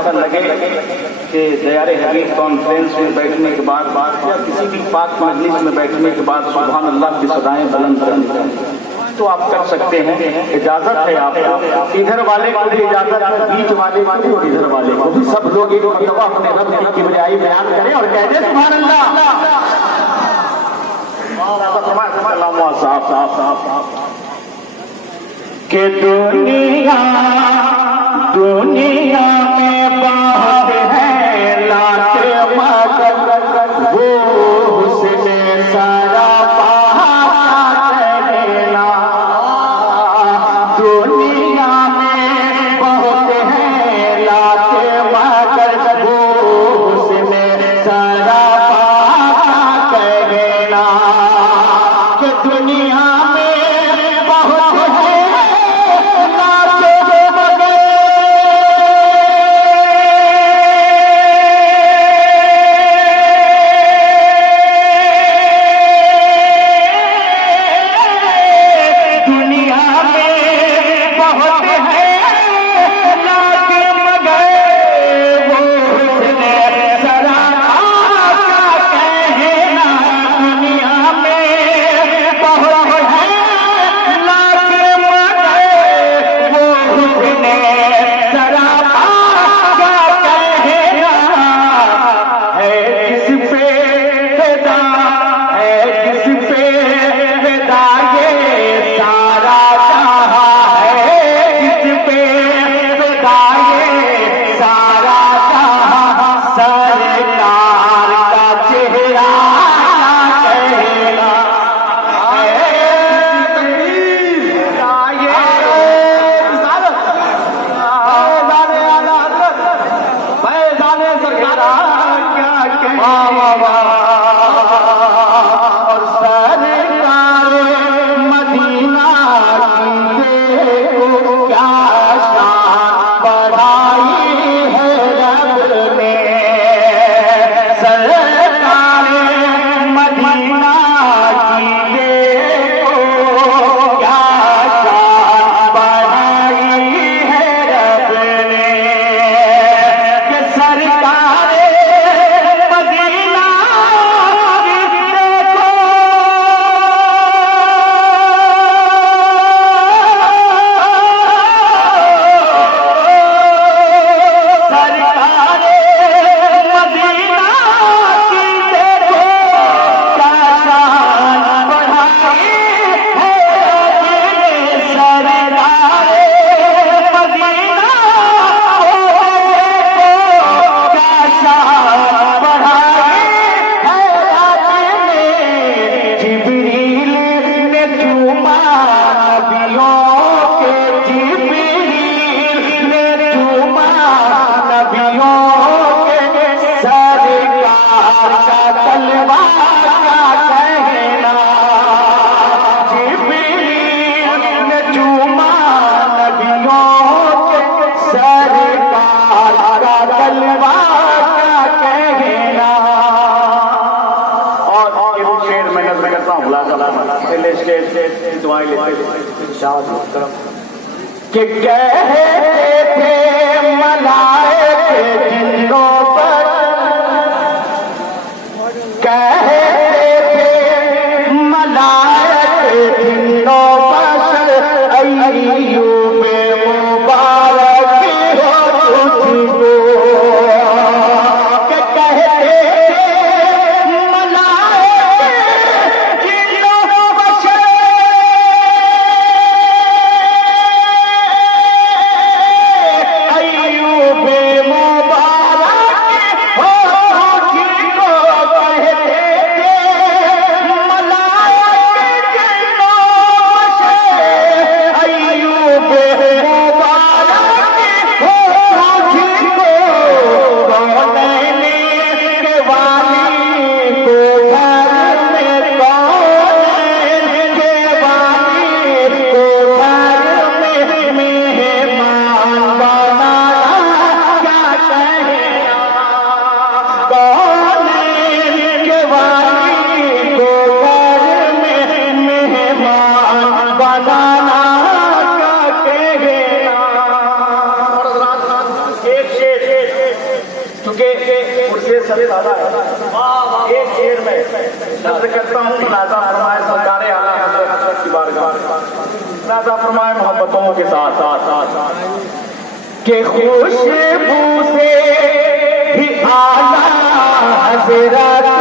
ऐसा लगे कि दयारे हबीब कॉन्फ्रेंस में बैठने के बाद या किसी भी पाक मजलिस में बैठने के बाद सुभान अल्लाह की सदाएं बुलंद करनी तो आप कर सकते हैं। इजाजत है आपको, इधर वाले को भी इजाजत है, बीच वाले को भी और इधर वाले को भी। सब लोग एक मरतबा अपने रब की किबरियाई बयान करें और कह दें सुभान अल्लाह। के दुनिया दुनिया में बात है लाख मगर वो हुस्न सारा कि कहते थे मलाइके जिन्नों पर, कहते थे मलाइके जिन्नों पर अय्यूब मुबारक हो तुझको। अर्ज करता हूँ मुलाजा फरमाए सरकार आला हज़रत की बारगाह, मुलाजा फरमाए मोहब्बतों के साथ के खुशबू से भी आला हज़रत